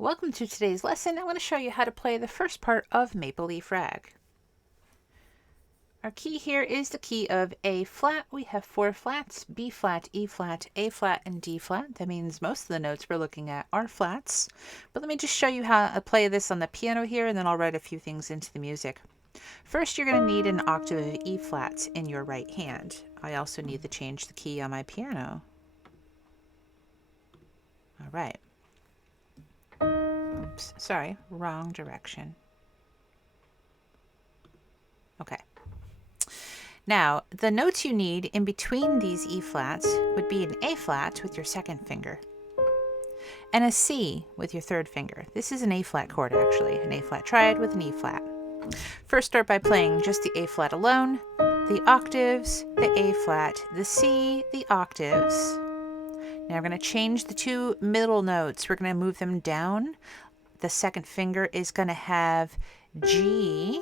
Welcome to today's lesson. I want to show you how to play the first part of Maple Leaf Rag. Our key here is the key of A flat. We have four flats: B flat, E flat, A flat, and D flat. That means most of the notes we're looking at are flats. But let me just show you how to play this on the piano here, and then I'll write a few things into the music. First, you're going to need an octave of E flats in your right hand. I also need to change the key on my piano. All right. Oops, sorry, wrong direction. Okay. Now, the notes you need in between these E flats would be an A flat with your second finger and a C with your third finger. This is an A flat chord, actually, an A flat triad with an E flat. First, start by playing just the A flat alone, the octaves, the A flat, the C, the octaves. Now we're going to change the two middle notes. We're going to move them down. The second finger is going to have G.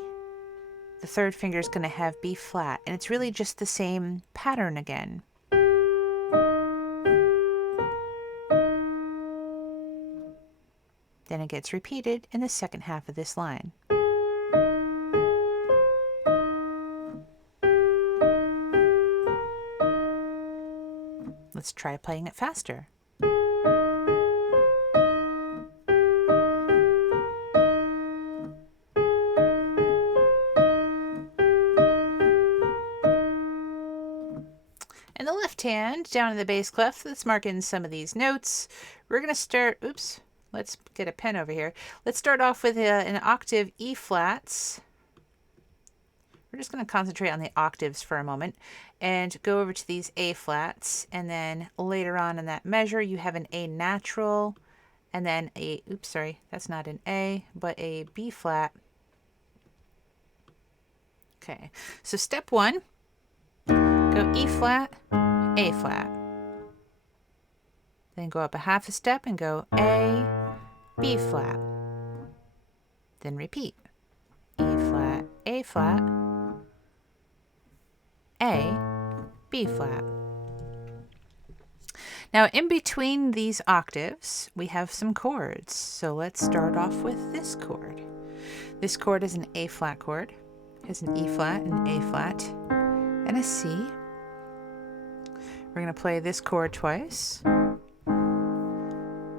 The third finger is going to have B flat. And it's really just the same pattern again. Then it gets repeated in the second half of this line. Let's try playing it faster. In the left hand, down in the bass clef, let's mark in some of these notes. We're going to start, let's get a pen over here. Let's start off with an octave E flats. We're just going to concentrate on the octaves for a moment and go over to these A flats. And then later on in that measure, you have an A natural and then a, that's not an A, but a B flat. Okay, so step one, go E flat, A flat. Then go up a half a step and go A, B flat. Then repeat. E flat, A flat, A, B flat. Now in between these octaves, we have some chords. So let's start off with this chord. This chord is an A flat chord. It has an E flat, an A flat, and a C. We're going to play this chord twice.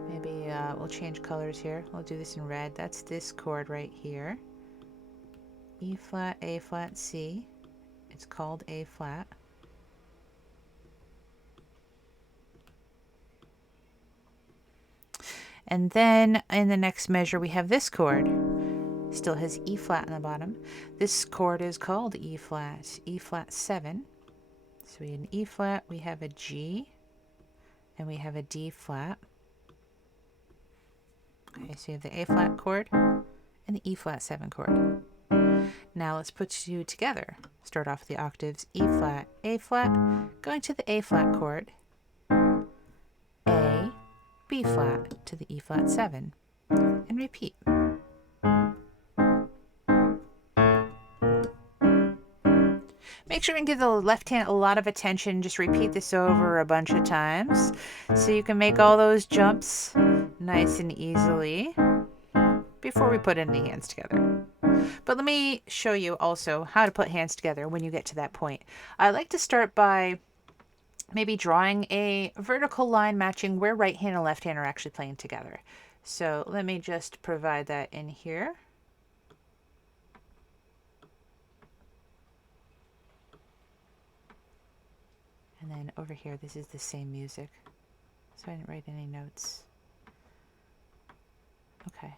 Maybe we'll change colors here. We'll do this in red. That's this chord right here. E flat, A flat, C. It's called A flat. And then in the next measure, we have this chord. Still has E flat in the bottom. This chord is called E flat 7. So we have an E flat, we have a G, and we have a D flat. Okay, so you have the A flat chord and the E flat 7 chord. Now let's put two together. Start off with the octaves E flat, A flat, going to the A flat chord, A, B flat to the E flat 7, and repeat. Make sure and give the left hand a lot of attention. Just repeat this over a bunch of times so you can make all those jumps nice and easily before we put any hands together. But let me show you also how to put hands together when you get to that point. I like to start by maybe drawing a vertical line matching where right hand and left hand are actually playing together. So let me just provide that in here. And then over here, this is the same music. So I didn't write any notes. Okay.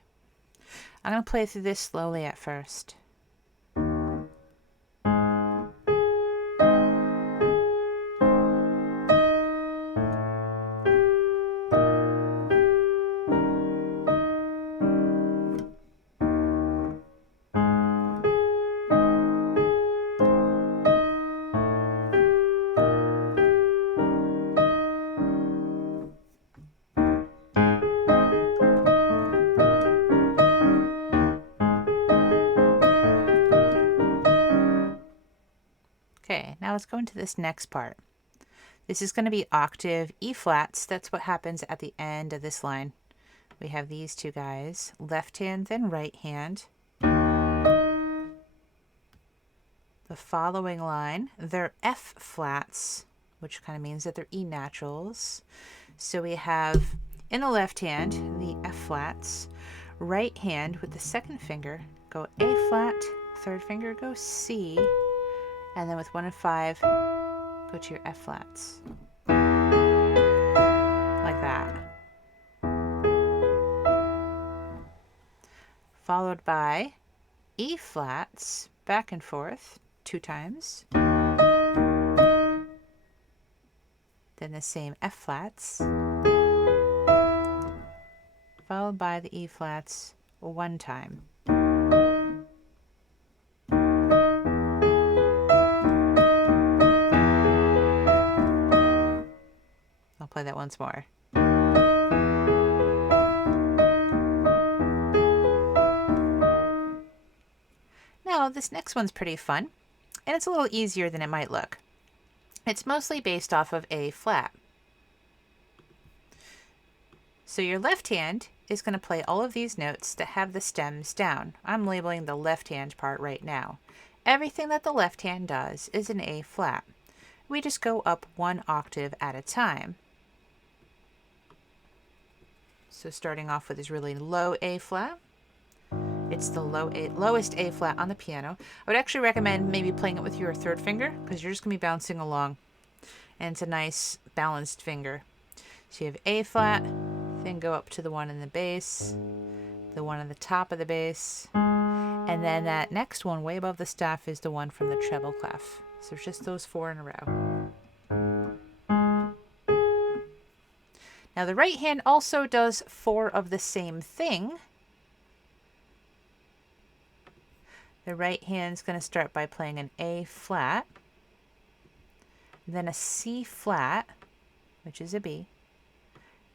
I'm going to play through this slowly at first. Okay, now let's go into this next part. This is going to be octave E flats. That's what happens at the end of this line. we have these two guys, left hand, then right hand. The following line, they're F flats, which kind of means that they're E naturals. So we have in the left hand, the F flats, right hand with the second finger, go A flat, third finger, go C, and then with 1 and 5, go to your F flats. Like that. Followed by E flats, back and forth, 2 times. Then the same F flats, followed by the E flats 1 time. I'll play that once more. Now, this next one's pretty fun, and it's a little easier than it might look. It's mostly based off of A flat. So your left hand is going to play all of these notes that have the stems down. I'm labeling the left hand part right now. Everything that the left hand does is an A flat. We just go up 1 octave at a time. So starting off with this really low A flat. It's the lowest A flat on the piano. I would actually recommend maybe playing it with your third finger because you're just going to be bouncing along. And it's a nice balanced finger. So you have A flat, then go up to the one in the bass, the one on the top of the bass, and then that next one way above the staff is the one from the treble clef. So it's just those 4 in a row. Now the right hand also does 4 of the same thing. The right hand's going to start by playing an A flat, then a C flat, which is a B,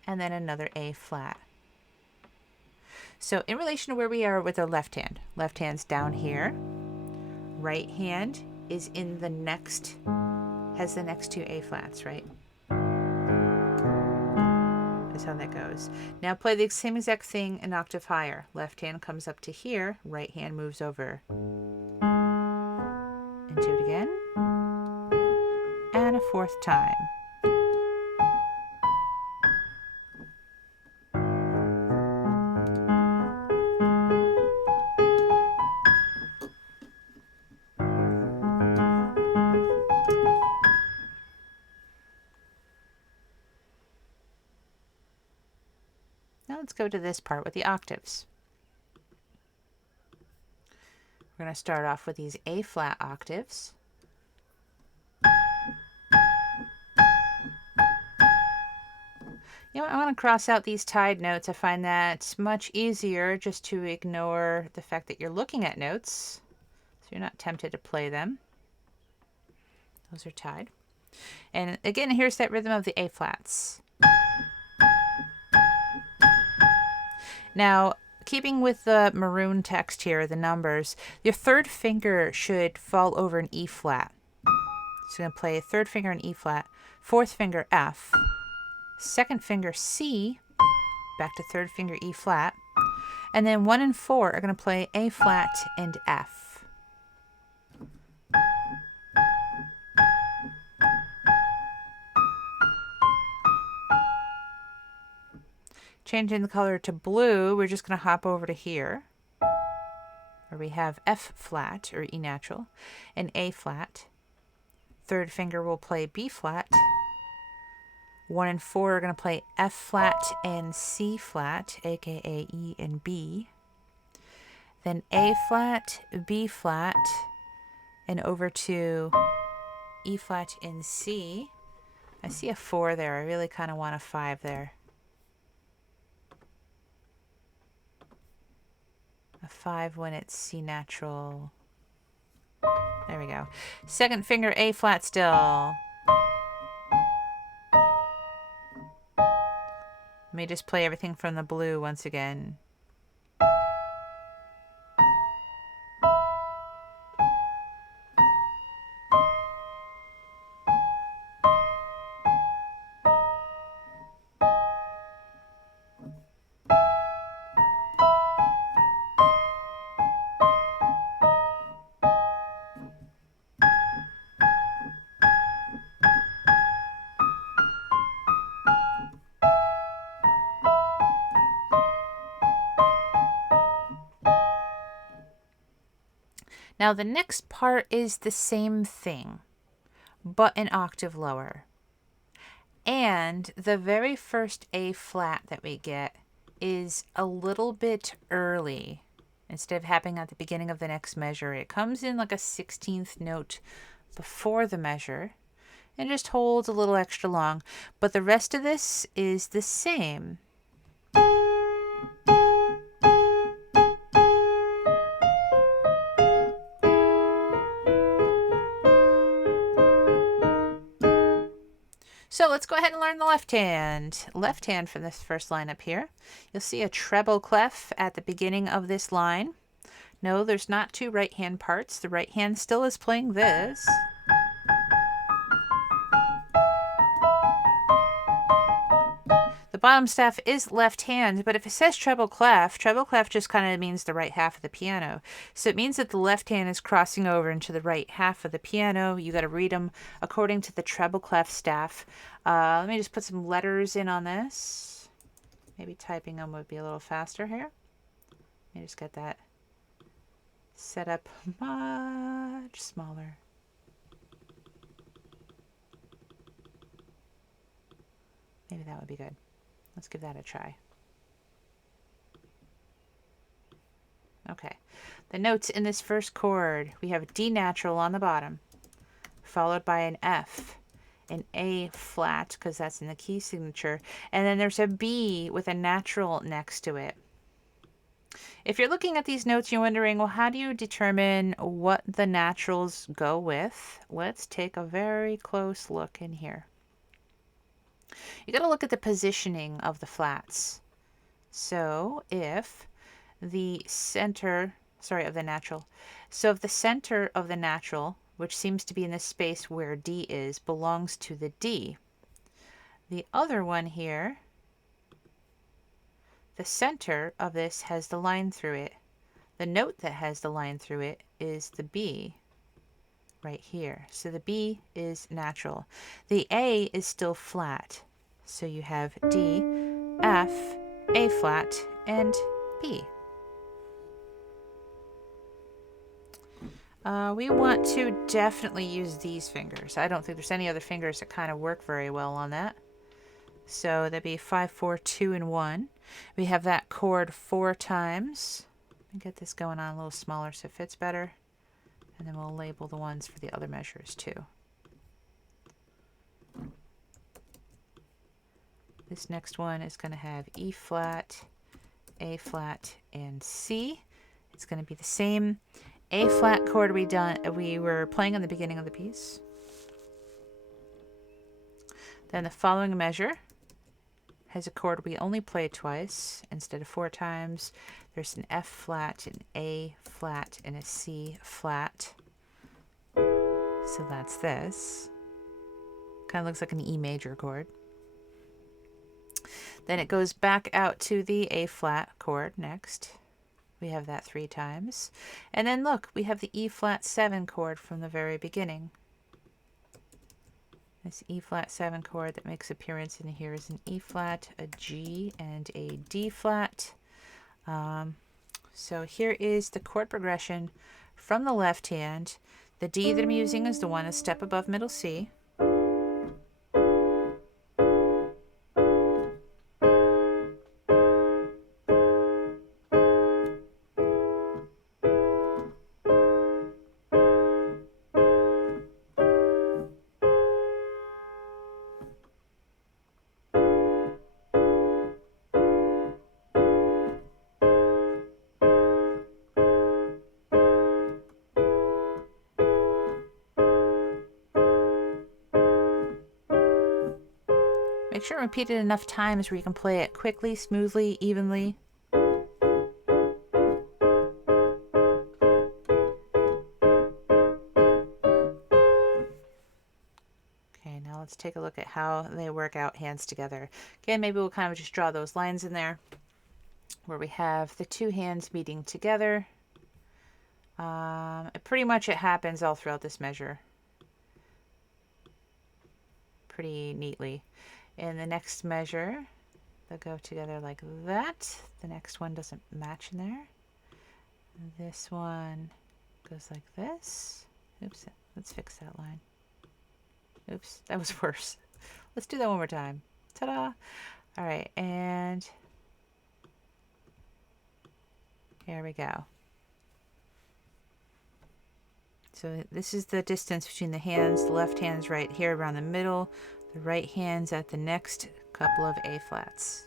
and then another A flat. So in relation to where we are with the left hand's down here, right hand is in the next, has the next 2 A flats, right? That's how that goes. Now play the same exact thing an octave higher. Left hand comes up to here, right hand moves over. And do it again. And a 4th time. Now let's go to this part with the octaves. We're going to start off with these A flat octaves. You know, I want to cross out these tied notes. I find that much easier just to ignore the fact that you're looking at notes, so you're not tempted to play them. Those are tied. And again, here's that rhythm of the A flats. Now, keeping with the maroon text here, the numbers, your third finger should fall over an E flat. So you're going to play third finger an E flat, fourth finger F, second finger C, back to third finger E flat, and then 1 and 4 are going to play A flat and F. Changing the color to blue, we're just going to hop over to here, where we have F flat, or E natural, and A flat. Third finger will play B flat. 1 and 4 are going to play F flat and C flat, aka E and B. Then A flat, B flat, and over to E flat and C. I see a 4 there. I really kind of want a 5 there. A 5 when it's C natural. There we go. Second finger A flat still. Let me just play everything from the blue once again. Now the next part is the same thing, but an octave lower. And the very first A flat that we get is a little bit early. Instead of happening at the beginning of the next measure, it comes in like a 16th note before the measure and just holds a little extra long. But the rest of this is the same. So let's go ahead and learn the left hand. Left hand for this first line up here. You'll see a treble clef at the beginning of this line. No, there's not two right hand parts. The right hand still is playing this. The bottom staff is left hand, but if it says treble clef just kind of means the right half of the piano. So it means that the left hand is crossing over into the right half of the piano. You got to read them according to the treble clef staff. Let me just put some letters in on this. Maybe typing them would be a little faster here. Let me just get that set up much smaller. Maybe that would be good. Let's give that a try. Okay, the notes in this first chord, we have D natural on the bottom, followed by an F, an A flat, because that's in the key signature, and then there's a B with a natural next to it. If you're looking at these notes, you're wondering, well, how do you determine what the naturals go with? Let's take a very close look in here. You got to look at the positioning of the flats. So if the center, of the natural. So if the center of the natural, which seems to be in the space where D is, belongs to the D. The other one here, the center of this has the line through it. The note that has the line through it is the B right here. So the B is natural. The A is still flat. So you have D, F, A flat, and B. We want to definitely use these fingers. I don't think there's any other fingers that kind of work very well on that. So that'd be 5, 4, 2, and 1. We have that chord 4 times. Let me get this going on a little smaller so it fits better. And then we'll label the ones for the other measures too. This next one is going to have E flat, A flat, and C. It's going to be the same A flat chord we were playing in the beginning of the piece. Then the following measure has a chord we only play twice instead of 4 times. There's an F flat, an A flat, and a C flat. So that's this. Kind of looks like an E major chord. Then it goes back out to the A flat chord next. We have that 3 times. And then look, we have the E flat 7 chord from the very beginning. This E flat 7 chord that makes appearance in here is an E flat, a G, and a D flat. So here is the chord progression from the left hand. The D that I'm using is the one a step above middle C. Make sure to repeat it enough times where you can play it quickly, smoothly, evenly. Okay, now let's take a look at how they work out hands together. Again, maybe we'll kind of just draw those lines in there where we have the 2 hands meeting together. Pretty much it happens all throughout this measure. Pretty neatly. In the next measure, they'll go together like that. The next one doesn't match in there. This one Goes like this. Oops, let's fix that line. Oops, that was worse. Let's do that one more time. Ta-da! All right, and here we go. So this is the distance between the hands. The left hand's right here around the middle. The right hand's at the next couple of A flats.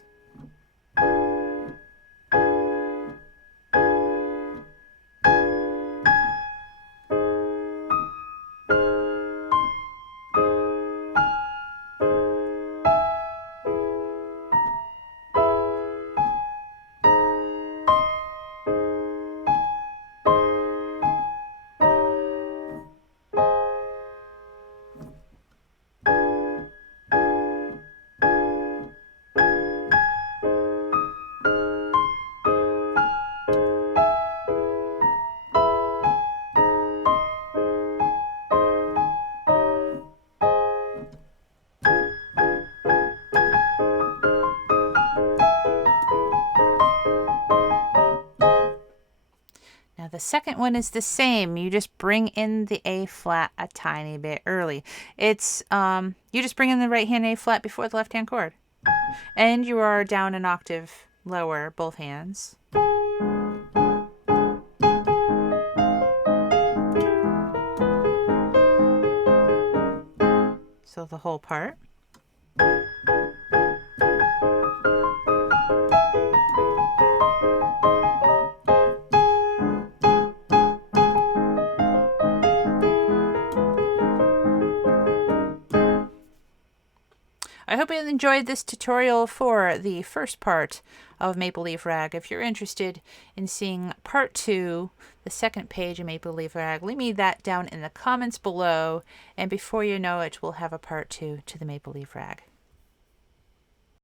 Now the second one is the same. You just bring in the A flat a tiny bit early. It's you just bring in the right hand A flat before the left hand chord. And you are down an octave lower, both hands. So the whole part. I hope you enjoyed this tutorial for the first part of Maple Leaf Rag. If you're interested in seeing part 2, the second page of Maple Leaf Rag, leave me that down in the comments below, and before you know it, we'll have a part 2 to the Maple Leaf Rag.